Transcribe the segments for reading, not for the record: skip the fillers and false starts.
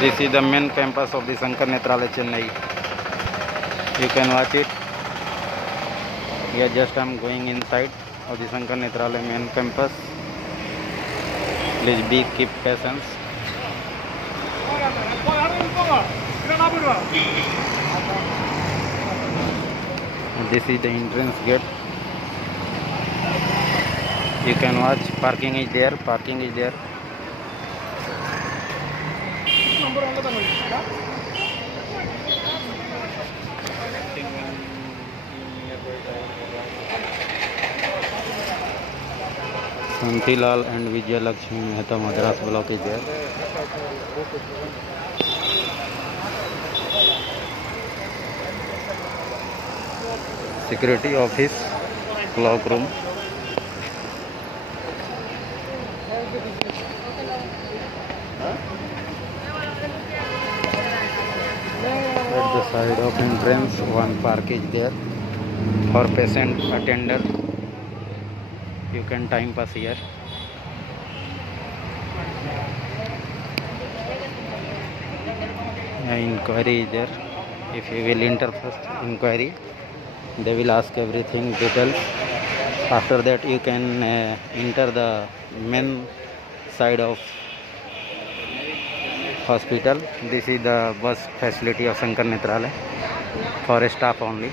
This is the main campus of the Sankar Nethralaya, Chennai. You can watch it. Here just I am going inside of the Sankar Nethralaya main campus. Please be keep patience. This is the entrance gate. You can watch, parking is there. Santilal and Vijay Lakshmi Mehta Madras block is there. Security office, clock room. At the side of entrance, one park is there for patient attender. You can time pass here. Inquiry is there. If you will enter first inquiry, they will ask everything details. After that you can enter the main side of hospital. This is the bus facility of Sankar Nethralaya for staff only.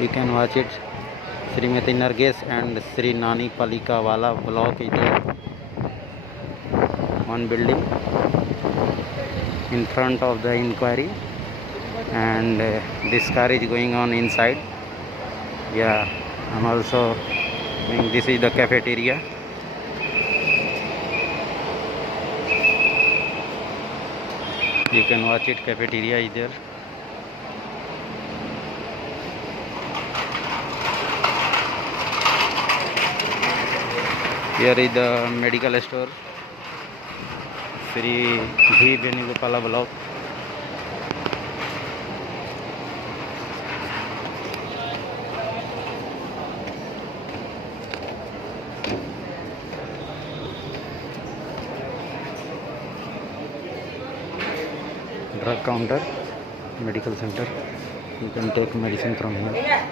You can watch it. Srimati Narges and Sri Nani Palika Wala block is there. One building in front of the inquiry, and this car is going on inside. Yeah, I'm also doing. This is the cafeteria. You can watch it. Cafeteria is there. Here is the medical store, Sri V. Venugopala block. Drug counter, medical center. You can take medicine from here.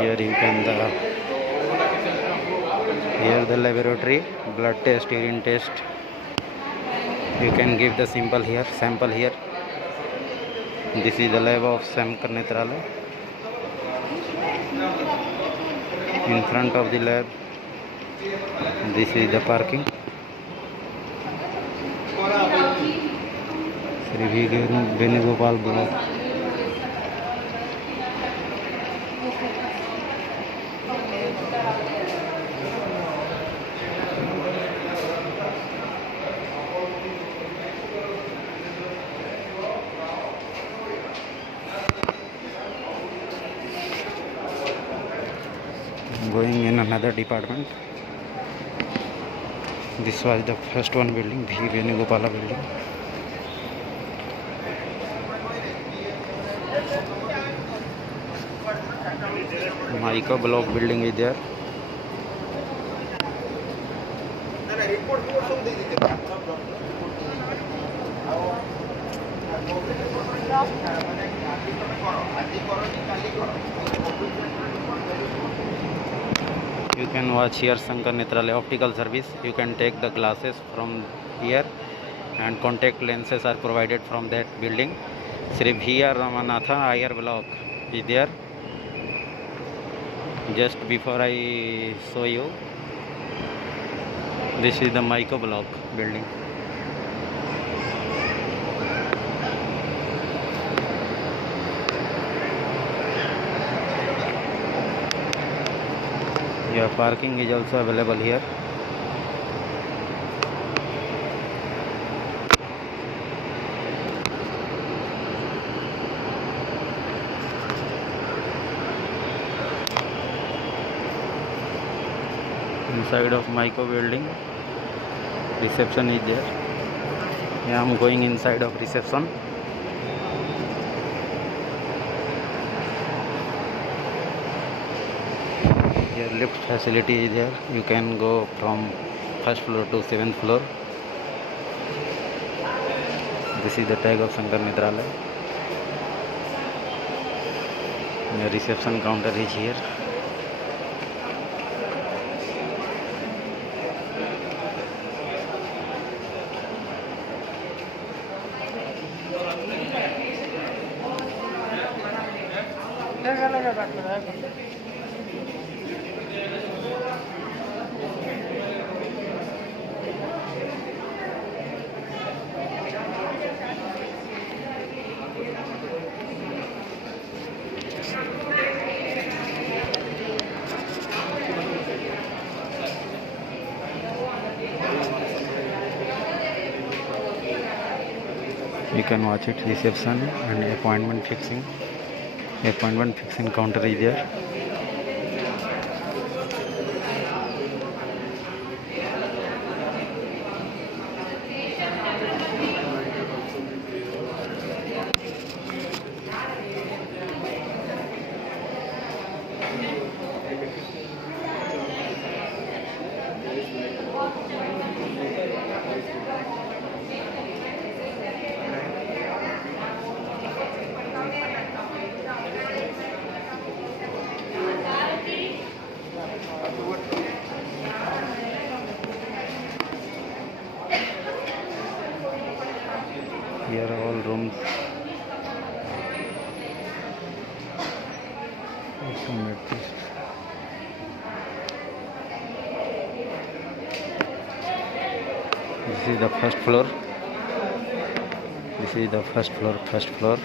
Here you can here the laboratory, blood test, urine test. You can give the sample here. This is the lab of Sankar Nethralaya. In front of the lab, this is the parking. Sri V. Venugopal block. Going in another department. This was the first one building, the Venugopala building. Micro block building is there. You can watch here Sankar Nethralaya optical service. You can take the glasses from here, and contact lenses are provided from that building. Sri V.R. Ramanatha Iyer block is there. Just before I show you, this is the Micro block building. Yeah, parking is also available here. Inside of Micro building, reception is there. Yeah, I'm going inside of reception. lift facility is there. You can go from first floor to 7th floor. This is the tag of Shankar Nethralaya. The reception counter is here. You can watch it, reception and appointment fixing. Appointment fixing counter is there. Here are all rooms. This is the first floor. This is the first floor.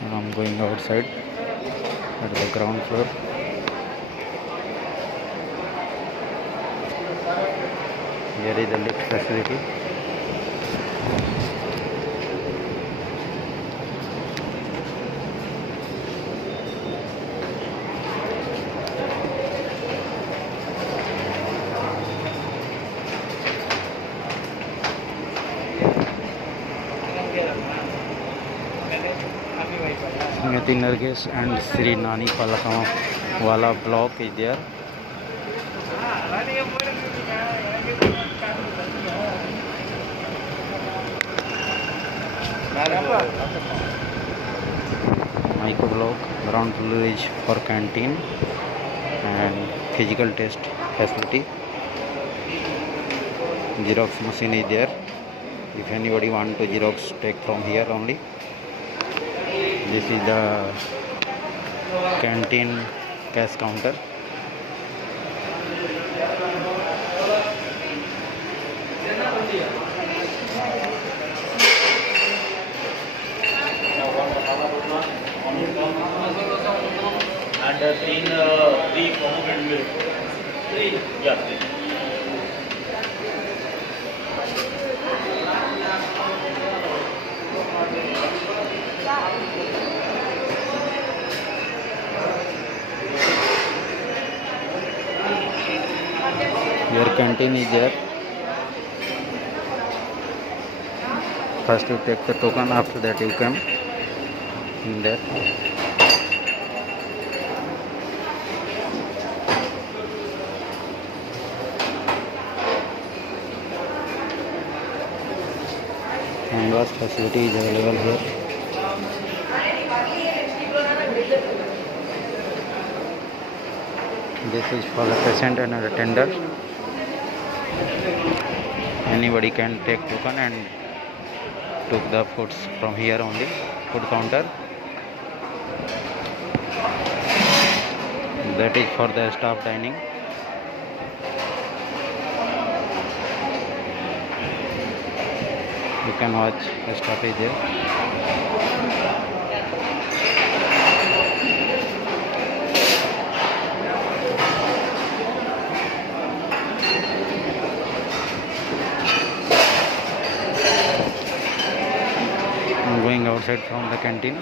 Now I'm going outside at the ground floor. Here is the lift facility. Smriti Nargis and Sri Nani Palakama block is there. Micro block, ground floor is for canteen and physical test facility. Xerox machine is there. If anybody want to Xerox, take from here only. This is the canteen cash counter. And three pomegranate milk. Three? Yeah, three. Your canteen is there. First you take the token, after that you come in there. Hand wash facility is available here. This is for the patient and the attender. Anybody can take token and took the foods from here only. Food counter. That is for the staff dining. You can watch the staff is there. Going outside from the canteen.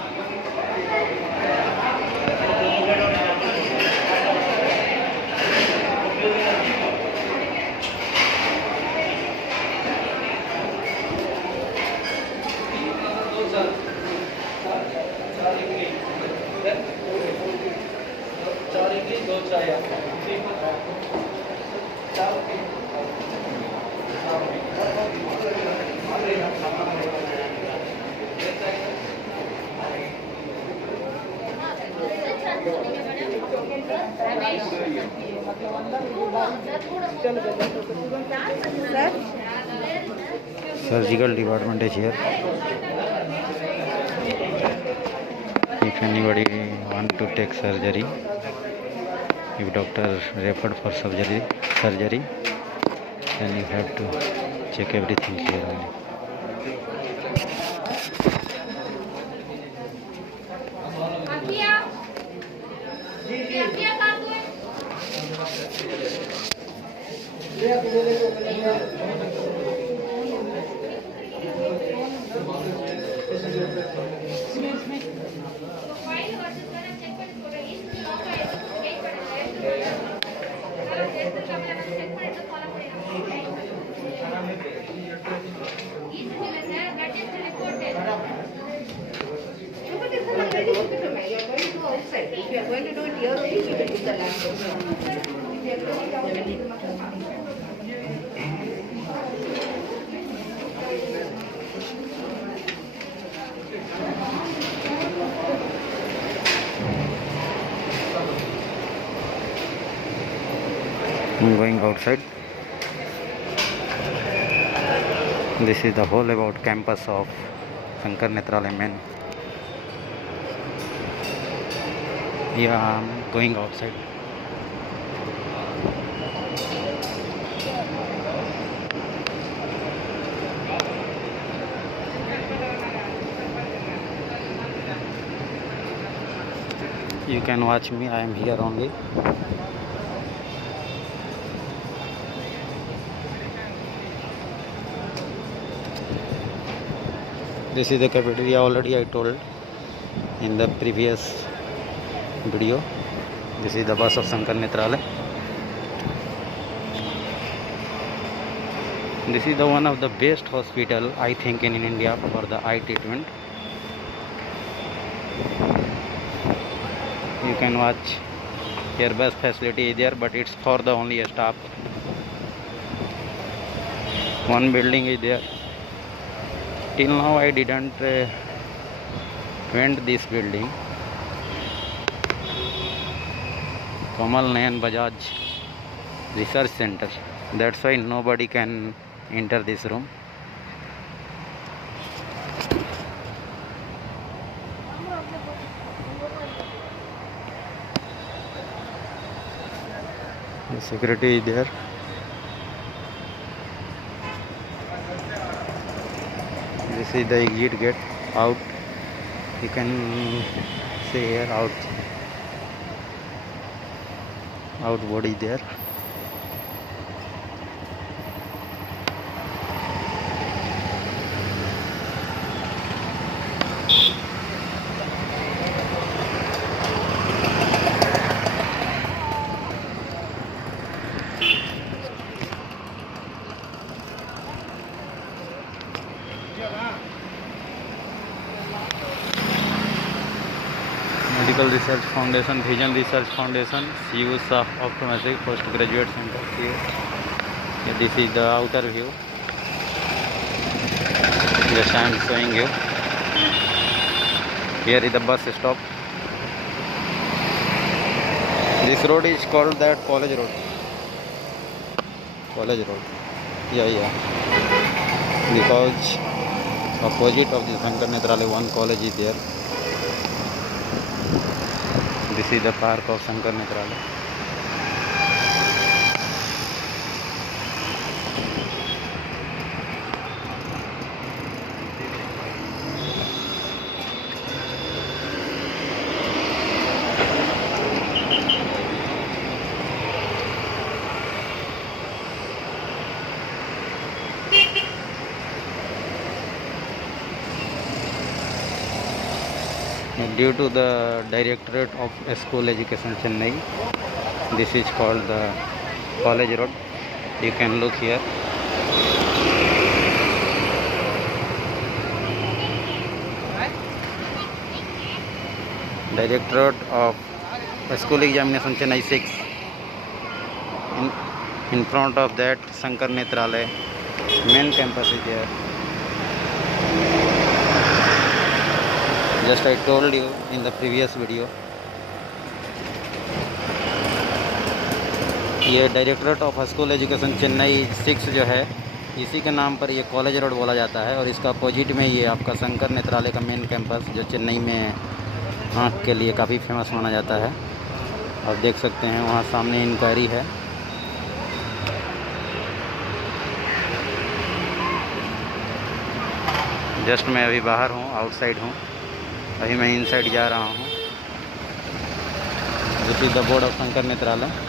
Surgical department is here. If anybody want to take surgery, if doctor referred for surgery, then you have to check everything here only. If you are going to do it here only, we will do the laptop. I'm going outside. This is the whole about campus of Shankar Nethralaya main. Yeah, I'm going outside. You can watch me, I am here only. This is the cafeteria, already I told in the previous video. This is the bus of Shankar Nethralaya. This is the one of the best hospital I think in India for the eye treatment. You can watch here, bus facility is there, but it's for the only staff. One building is there. Till now I didn't went this building. Kamal Nayan Bajaj Research Center. That's why nobody can enter this room. The security is there. This is the exit gate out. You can see here out body there. Medical Research Foundation, Vision Research Foundation, CU of Optometric Postgraduate Center here. Yeah, this is the outer view. Just I am showing you. Here is the bus stop. This road is called that College Road. College Road. Yeah. Because opposite of the Shankar Nethralaya one college is there. This is the park of Shankar Nethralaya. Due to the Directorate of School Education Chennai, this is called the College Road. You can look here. Directorate of School Examination Chennai 6. In front of that, Shankar Nethralaya main campus is there. Just I told you in the previous video. ये directorate of school education Chennai 6 जो है, इसी के नाम पर ये college road बोला जाता है। और इसका अपोजिट में ये आपका शंकर नेत्रालय का मेन कैंपस, जो चेन्नई में आँख के लिए काफ़ी फेमस माना जाता है। आप देख सकते हैं वहाँ सामने इंक्वायरी है। जस्ट मैं अभी बाहर हूँ, आउटसाइड हूँ, अभी मैं इनसाइड जा रहा हूँ। This is the board of Shankar Nethralaya.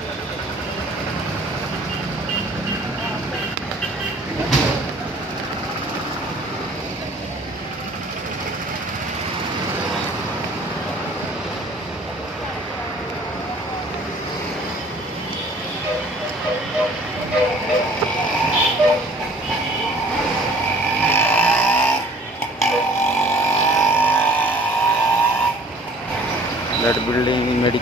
That building medical